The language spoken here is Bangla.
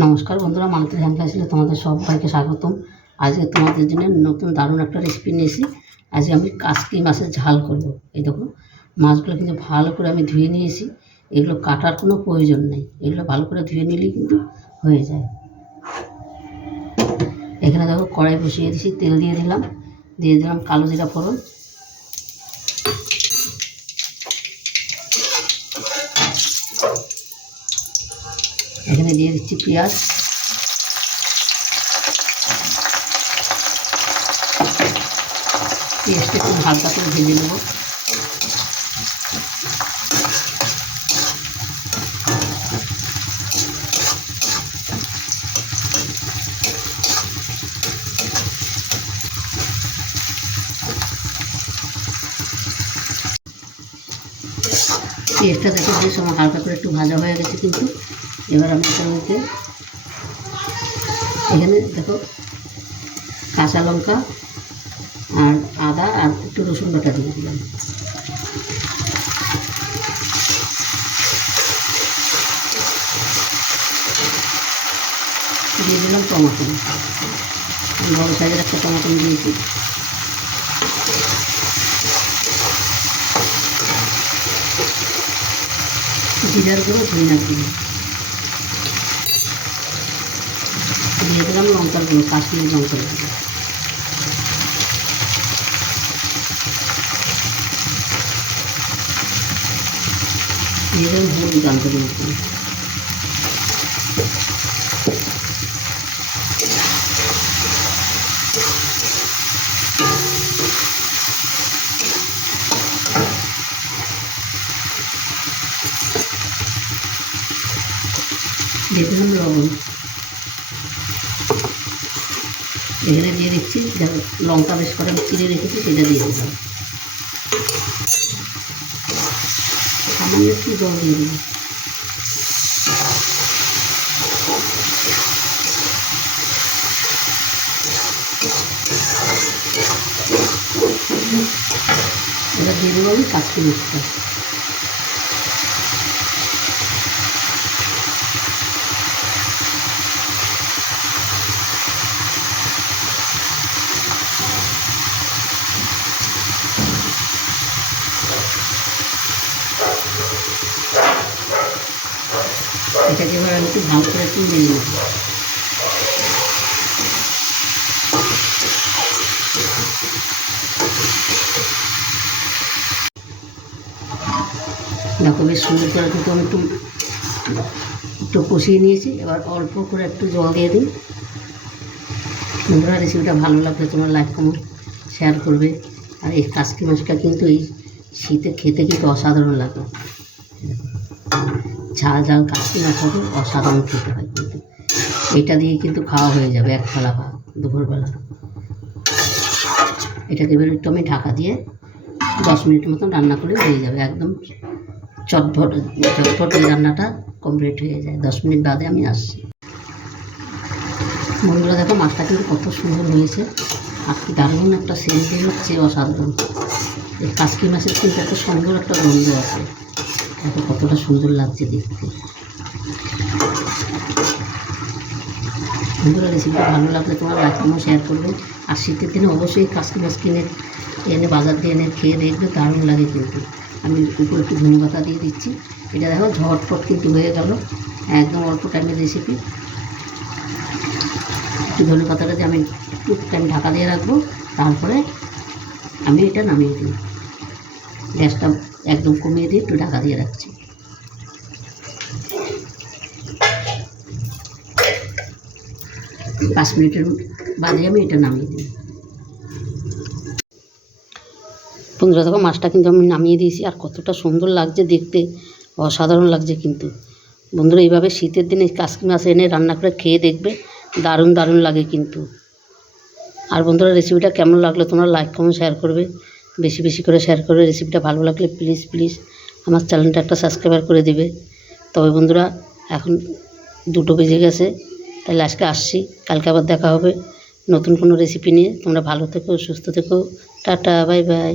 নমস্কার বন্ধুরা, মালতী হ্যান্ড ক্লাসে তোমাদের সবাইকে স্বাগতম। আজকে তোমাদের জন্য নতুন দারুণ একটা রেসিপি নিয়েছি। আজকে আমি কাসকি মাছের ঝাল করব। এই দেখো, মাছগুলো কিন্তু ভালো করে আমি ধুয়ে নিয়েছি। এগুলো কাটার কোনো প্রয়োজন নেই, এগুলো ভালো করে ধুয়ে নিলেই কিন্তু হয়ে যায়। এখানে দেখো কড়াই বসিয়ে দিয়েছি, তেল দিয়ে দিলাম কালো জিরা ফোড়ন, এখানে দিয়ে দিচ্ছি পেঁয়াজ, পেঁয়াজটা একটু হালকা করে ভেজে নেব। পেঁয়াজটা দেখে যে সময় হালকা করে একটু ভাজা হয়ে গেছে কিন্তু এবার আমি এটার মধ্যে এখানে দেখো কাঁচা লঙ্কা আর আদা আর একটু রসুন বাটা দিয়ে দিলাম। দিয়ে দিলাম টমাটো, বড় সাইজের একটা টমাটো দিয়েছি। জিরার গুঁড়ো, ধনিয়ার গুঁড়ো দিয়ে দিলাম, লঙ্কার গুঁড়ো, কাশ্মীরি লঙ্কার গুঁড়ো, দিয়ে দিলাম হলুদ আন্তর মতো, দিয়ে দিলাম লবণ। এখানে দিয়ে দিচ্ছি লঙ্কা বেশ করে আমি চিড়ে রেখেছি, সেটা দিয়ে দিলাম। সামান্য একটু জল দিয়ে দিলাম। এবার দিয়ে দেবো আমি কাঁচকি মাছটা। এটাকে এবার আমি একটু ভালো করে একটু নিয়ে নেব। দেখো বেশ সুন্দর করে কিন্তু আমি একটু কষিয়ে নিয়েছি। এবার অল্প করে একটু জল দিয়ে দিই। বন্ধুরা, রেসিপিটা ভালো লাগলে তোমরা লাইক কমেন্ট শেয়ার করবে। আর এই কাসকি মাছটা কিন্তু এই শীতে খেতে কিন্তু অসাধারণ লাগে। ঝাল ঝাল কাসকি মাছ হবে, অসাধারণ খেতে হয় কিন্তু। এটা দিয়ে কিন্তু খাওয়া হয়ে যাবে এক থালা ভাত দুপুরবেলা। এটাকে এবার একটু আমি ঢাকা দিয়ে 10 মিনিট মতন রান্না করে হয়ে যাবে। একদম চটপট এই রান্নাটা কমপ্লিট হয়ে যায়। 10 মিনিট বাদে আমি আসছি। বন্ধুরা দেখো, মাছটা কিন্তু কত সুন্দর হয়েছে আর কি দারুণ একটা সেন্ট হচ্ছে, অসাধারণ। এই কাসকি মাছের কিন্তু এত সুন্দর একটা গন্ধ আছে, দেখো কতটা সুন্দর লাগছে দেখতে। বন্ধুরা, রেসিপিটা ভালো লাগলে তোমার লাইক কমেন্ট শেয়ার করবে। আর শীতের দিনে অবশ্যই কাসকি মাছ এনে বাজার দিয়ে এনে খেয়ে দেখবে, দারুণ লাগে কিন্তু। আমি উপরে একটু ধনেপাতা দিয়ে দিচ্ছি। এটা দেখো ঝটপট কিন্তু হয়ে গেল, একদম অল্প টাইমের রেসিপি। একটু ধনেপাতাটা যে আমি একটু টাইম ঢাকা দিয়ে রাখবো, তারপরে আমি এটা নামিয়ে দিই। গ্যাসটা একদম কমিয়ে দিয়ে একটু ঢাকা দিয়ে রাখছি। 5 মিনিটের বাদে আমি এটা নামিয়ে দিই। বন্ধুরা দেখো, মাছটা কিন্তু আমি নামিয়ে দিয়েছি আর কতটা সুন্দর লাগছে দেখতে, অসাধারণ লাগছে কিন্তু। বন্ধুরা, এইভাবে শীতের দিনে কাসকি মাছ এনে রান্না করে খেয়ে দেখবে, দারুণ দারুণ লাগে কিন্তু। আর বন্ধুরা, রেসিপিটা কেমন লাগলো তোমরা লাইক কমেন্ট শেয়ার করবে, বেশি বেশি করে শেয়ার করবে। রেসিপিটা ভালো লাগলে প্লিজ প্লিজ আমার চ্যানেলটা একটা সাবস্ক্রাইব করে দেবে। তবে বন্ধুরা, এখন 2টো বেজে গেছে, তাহলে আজকে আসছি। কালকে আবার দেখা হবে নতুন কোনো রেসিপি নিয়ে। তোমরা ভালো থেকো, সুস্থ থেকো, টাটা, বাই বাই।